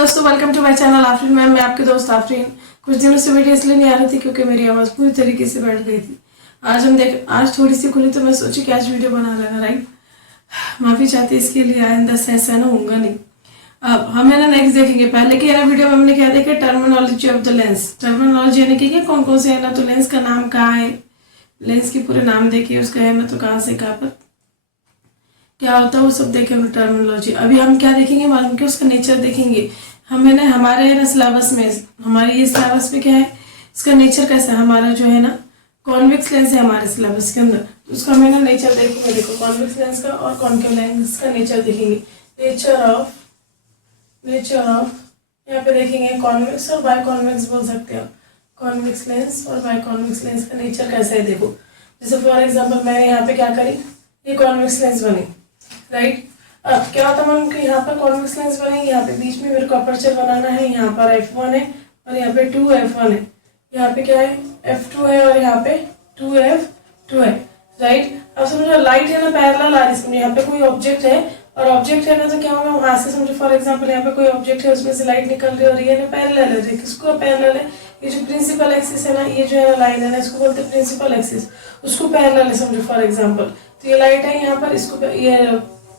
दोस्तों, welcome to my channel Afreen ma'am. मैं आपके दोस्त आफरीन। कुछ दिनों से वीडियो इसलिए नहीं आ रही थी क्योंकि मेरी आवाज़ पूरी तरीके से बैठ गई थी। आज थोड़ी सी खुली तो मैं सोची कि आज वीडियो बना लेना। राइट, माफ़ी चाहती इसके लिए, आइंदा से ऐसा ना होगा नहीं। अब हम है ना नेक्स्ट देखेंगे। पहले के है ना वीडियो में हमने क्या देखा, terminology of the lens. Terminology यानी कि कौन कौन से है ना, तो लेंस का नाम कहाँ है, लेंस के पूरे नाम देखिए, उसका है ना तो कहाँ से कहाँ पर क्या होता है वो सब देखे हमने टर्मिनोलॉजी। अभी हम क्या देखेंगे मालूम, कि उसका नेचर देखेंगे। हमें ना हमारे है ना सिलेबस में, हमारे ये सिलेबस में क्या है, इसका नेचर कैसा है। हमारा जो है ना कॉन्वेक्स लेंस है हमारे सिलेबस के अंदर, तो उसका हमें ना नेचर देखेंगे। देखो, कॉन्वेक्स लेंस का और कॉन्केव लेंस का नेचर देखेंगे। नेचर ऑफ यहाँ पे देखेंगे कॉन्वेक्स और बाय कॉन्वेक्स बोल सकते हो। कॉन्वेक्स लेंस और बाय कॉन्वेक्स लेंस का नेचर कैसा है देखो। जैसे फॉर एग्जाम्पल मैंने यहाँ पे क्या करी, ये कॉन्वेक्स लेंस बनी। राइट, अब क्या होता है कि यहाँ पर कॉन्वेक्स लेंस बनेगी, यहाँ पे बीच में मेरे को अपर्चर बनाना है। यहाँ पर f1 है और यहाँ पे 2f1 है। यहाँ पे क्या है, f2 है और यहाँ पे 2f2 है। राइट, अब समझो लाइट है ना पैरेलल आ रही है। यहाँ पे कोई ऑब्जेक्ट है और ऑब्जेक्ट है ना, तो क्या होगा वहां से, समझो फॉर एग्जाम्पल यहाँ पे कोई ऑब्जेक्ट है, उसमें से लाइट निकल रही है और ये ना पैरेलल है। किसको पैरेलल है, ये जो प्रिंसिपल एक्सिस है ना, ये जो है लाइन है ना, इसको बोलते हैं प्रिंसिपल एक्सिस, उसको पैरेलल है समझो फॉर एग्जाम्पल। तो ये लाइट है यहाँ पर, इसको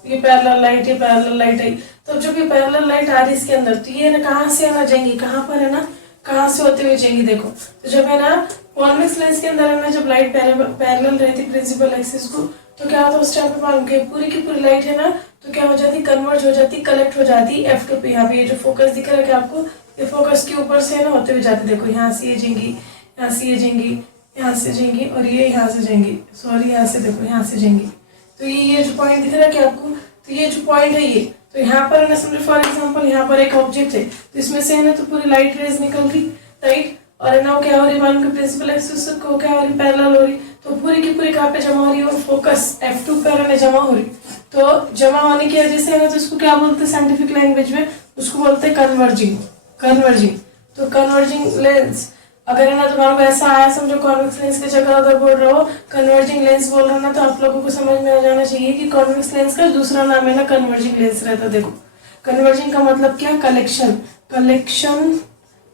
ये पैरेलल लाइट, ये पैरेलल लाइट है। तो जब ये पैरेलल लाइट आ रही है इसके अंदर, तो ये ना कहाँ से आना जाएंगी, कहाँ पर है ना, कहाँ से होते हुए जाएंगी देखो। तो जब है ना कॉन्वेक्स लेंस के अंदर है ना, जब लाइट पैरेलल रहती प्रिंसिपल एक्सिस को, तो क्या होता है उस टाइम पे मालूम कि पूरी की पूरी लाइट है ना, तो क्या हो जाती, कन्वर्ज हो जाती, कलेक्ट हो जाती f2 पे। यहाँ पे ये जो फोकस दिख रहा है कि आपको, ये फोकस के ऊपर से है ना होते हुए जाती। देखो यहाँ से ये जाएंगी, यहाँ से ये जाएंगी, यहाँ से जाएंगी और ये यहाँ से जाएंगी, सॉरी यहाँ से देखो, यहाँ से जाएंगी। तो ये जो पॉइंट दिख रहा है कि आपको, तो ये जो पॉइंट है ये, तो यहाँ पर है ना समझो फॉर एग्जांपल यहाँ पर एक ऑब्जेक्ट है, तो इसमें से है ना तो पूरी लाइट रेज निकल रही। राइट, और है ना वो क्या हो रही है मालूम, प्रिंसिपल एक्सिस को क्या हो रही, पैरेलल हो रही। तो पूरी की पूरी कहाँ पे जमा हो रही है, और फोकस f2 पर है जमा हो रही। तो जमा होने की वजह से है ना, तो इसको क्या बोलते हैं साइंटिफिक लैंग्वेज में, उसको बोलते हैं कन्वर्जिंग। तो कन्वर्जिंग लेंस अगर है ना तुम्हारे को ऐसा आया, समझो कॉन्वेक्स लेंस के जगह अगर बोल रहे हो कन्वर्जिंग लेंस बोल रहे हो ना, तो आप लोगों को समझ में आ जाना चाहिए कि कॉन्वेक्स लेंस का दूसरा नाम है ना कन्वर्जिंग लेंस रहता है। देखो, कन्वर्जिंग का मतलब क्या,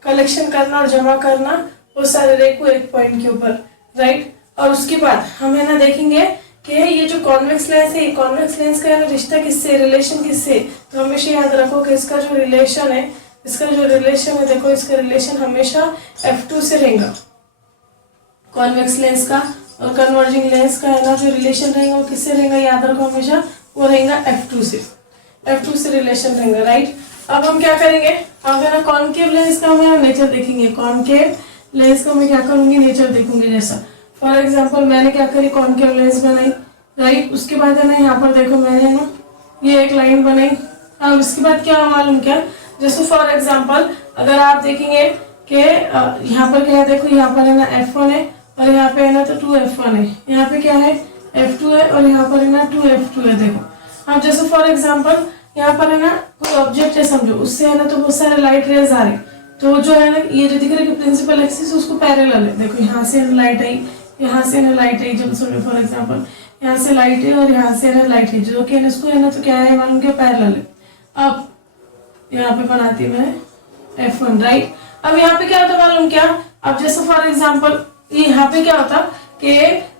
कलेक्शन करना और जमा करना वो सारे रे को एक पॉइंट के ऊपर। राइट, और उसके बाद हम है ना देखेंगे कि ये जो कॉन्वेक्स लेंस है, कॉन्वेक्स लेंस का रिश्ता किससे, रिलेशन किससे। तो हमेशा याद रखो कि इसका जो रिलेशन है, देखो इसका रिलेशन हमेशा f2 से रहेगा। कॉन्वेक्स लेंस का और कन्वर्जिंग लेंस का है ना जो रिलेशन रहेगा वो किससे रहेगा, याद रखो हमेशा वो रहेगा f2 से रिलेशन रहेगा। राइट, अब हम क्या करेंगे, अब है ना कॉनकेव लेंस का मैं नेचर देखेंगे। कॉनकेव लेंस का मैं क्या करूंगी, नेचर देखूंगी। जैसा फॉर एग्जाम्पल मैंने क्या करी, कॉनकेव लेंस बनाई। राइट, उसके बाद है ना यहाँ पर देखो मैंने ना ये एक लाइन बनाई। अब इसके बाद क्या मालूम क्या, जैसे फॉर एग्जाम्पल अगर आप देखेंगे कि यहाँ पर क्या है, देखो यहाँ पर है ना f1 है और यहाँ पे है ना तो 2f1 है। यहाँ पे क्या है, f2 है और यहाँ पर है ना 2f2 है। देखो अब जैसे फॉर एग्जाम्पल यहाँ पर है ना कोई ऑब्जेक्ट है समझो, उससे है ना तो बहुत सारे लाइट रेज आ रहे, तो जो है ना ये जो दिख रहा है प्रिंसिपल एक्सिस उसको पैरेलल है। देखो यहाँ से लाइट आई, यहाँ से ना लाइट आई, जब समझो फॉर एग्जाम्पल यहाँ से लाइट है और यहाँ से ना लाइट है, जो कि इसको है ना तो क्या है मालूम क्या, पैरेलल है। अब यहाँ पे बनाती मैं f1। राइट, अब यहाँ पे क्या होता मालूम क्या, अब जैसे फॉर एग्जांपल ये यहाँ पे क्या होता कि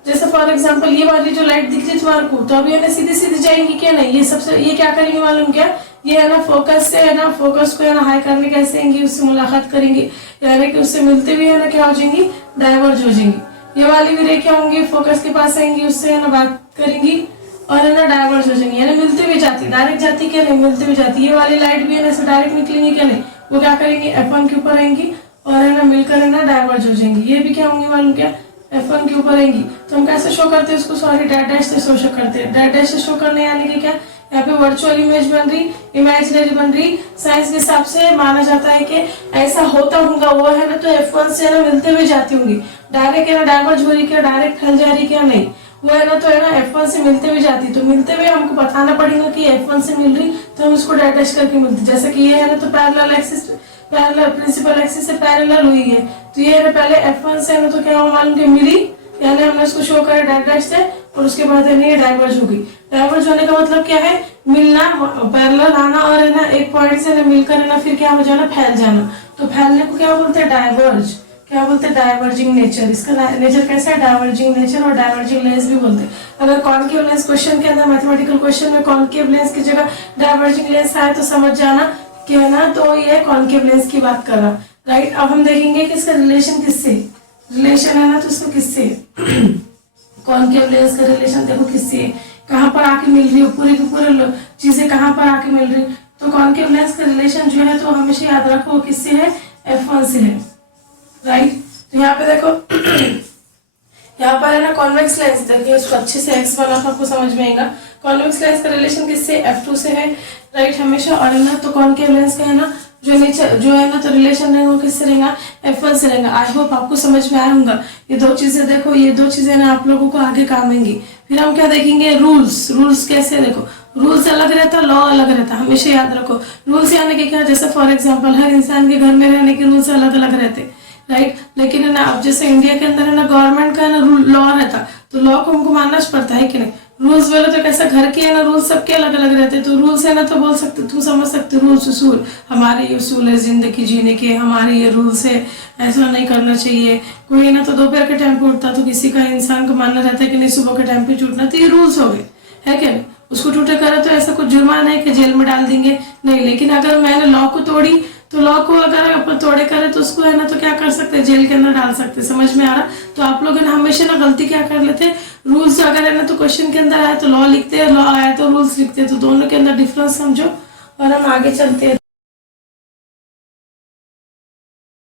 जैसे फॉर एग्जांपल ये वाली जो लाइट दिख रही है तुम्हारे को, तो अभी है ना सीधी जाएंगी क्या, नहीं, ये सबसे ये क्या करेंगे मालूम क्या, ये है ना फोकस से है ना, फोकस को है ना हाई करने कैसे आएंगी, उससे मुलाकात करेंगी, यानी कि उससे मिलते हुए है ना क्या हो जाएंगी, डाइवर्ज हो जाएंगी। ये वाली भी रे क्या होंगी, फोकस के पास आएंगी, उससे है ना बात करेंगी और है ना डाइवर्ज हो जाएंगी, यानी मिलते हुए जाती, डायरेक्ट जाती क्या नहीं, मिलते हुए जाती। ये वाली लाइट भी है ना डायरेक्ट निकलेंगी क्या नहीं, वो क्या करेंगी f1 के ऊपर आएंगी और है ना मिलकर है ना डाइवर्ज हो जाएंगी। ये भी क्या होंगी मालूम क्या, f1 के ऊपर आएंगी। तो हम कैसे शो करते हैं उसको, सॉरी डैश डैश से शो करते हैं। डैश डैश से शो करने यानी कि क्या, यहाँ पे वर्चुअल इमेज बन रही, इमेजिनरी बन रही। साइंस के हिसाब से माना जाता है कि ऐसा होता होगा, वो है ना तो f1 से है ना मिलते हुए जाती होंगी, डायरेक्ट है ना डाइवर्ज हो रही क्या, डायरेक्ट फैल जा रही क्या नहीं, वो है ना तो है ना f1 से मिलते हुए जाती। तो मिलते हुए हमको बताना पड़ेगा कि f1 से मिल रही, तो हम उसको डैश करके मिलती। जैसे कि ये है ना तो पैरेलल प्रिंसिपल एक्सिस से पैरेलल हुई है, तो ये है ना पहले f1 से है ना तो क्या हुआ मालूम कि मिली, यानी हमने इसको शो करा डैश से, और उसके बाद है ना ये डाइवर्ज होगी। डाइवर्ज होने का मतलब क्या है, मिलना, पैरेलल आना और है ना एक पॉइंट से ना मिलकर है ना फिर क्या हो जाना, फैल जाना। तो फैलने को क्या बोलते हैं, डाइवर्ज। क्या बोलते हैं, डाइवर्जिंग नेचर। इसका नेचर कैसा है, डाइवर्जिंग नेचर और डाइवर्जिंग लेंस भी बोलते हैं। अगर कॉनकेव लेंस क्वेश्चन के अंदर मैथमेटिकल क्वेश्चन में कॉनकेव लेंस की जगह डाइवर्जिंग लेंस आए तो समझ जाना कि है ना तो ये कॉनकेव लेंस की बात कर रहा, राइट। अब हम देखेंगे कि इसका रिलेशन किससे, रिलेशन है ना तो इसको किससे, कॉनकेव लेंस का रिलेशन देखो किससे, कहाँ पर आके मिल रही है, पूरी की पूरी चीजें कहाँ पर आके मिल रही। तो कॉनकेव लेंस का रिलेशन जो है तो हमेशा याद रखो किससे है, F1 से है, राइट। तो यहाँ पे देखो यहाँ पर है ना कॉन्वेक्स लेंस, देखिए इसको अच्छे से एक्स बना आपको समझ में आएगा। कॉन्वेक्स लेंस का रिलेशन किससे, F2 से है, राइट हमेशा। और है ना तो कॉनकेव लेंस का है ना जो नेचर जो है ना तो रिलेशन रहेगा वो किससे रहेगा, F1 से रहेगा। आई होप आपको समझ में आया होगा। ये दो चीजें देखो, ये दो चीजें ना आप लोगों को आगे काम आएंगी। फिर हम क्या देखेंगे, रूल्स। रूल्स कैसे, देखो रूल्स अलग रहता, लॉ अलग रहता, हमेशा याद रखो। रूल्स यानी कि क्या, जैसे फॉर एग्जाम्पल हर इंसान के घर में रहने के रूल्स अलग अलग रहते, राइट। लेकिन है ना अब जैसे इंडिया के अंदर है ना गवर्नमेंट का है ना रूल लॉ रहता, तो लॉ को हमको मानना पड़ता है कि नहीं। रूल्स बोले तो कैसा, घर के है ना रूल्स सबके अलग अलग रहते, तो रूल्स है ना तो बोल सकते, तुम समझ सकते रूल्स उसूल, हमारे ये उसूल है जिंदगी जीने के, हमारे ये रूल्स है, ऐसा नहीं करना चाहिए। कोई ना तो दोपहर के टाइम पे उठता तो किसी का इंसान को मानना रहता है कि नहीं सुबह के टाइम पे उठना, तो ये रूल्स हो गए, है क्या नहीं। उसको टूटे करे तो ऐसा कुछ जुर्माना है कि जेल में डाल देंगे, नहीं। लेकिन अगर मैंने लॉ को तोड़ी तो लॉ को अगर अपन तोड़े करे तो उसको है ना तो क्या कर सकते हैं, जेल के अंदर डाल सकते हैं। समझ में आ रहा। तो आप लोग है ना हमेशा ना गलती क्या कर लेते हैं, रूल्स अगर है ना तो क्वेश्चन के अंदर आए तो लॉ लिखते हैं, लॉ आए तो रूल्स लिखते हैं, तो दोनों के अंदर डिफरेंस समझो और हम आगे चलते हैं।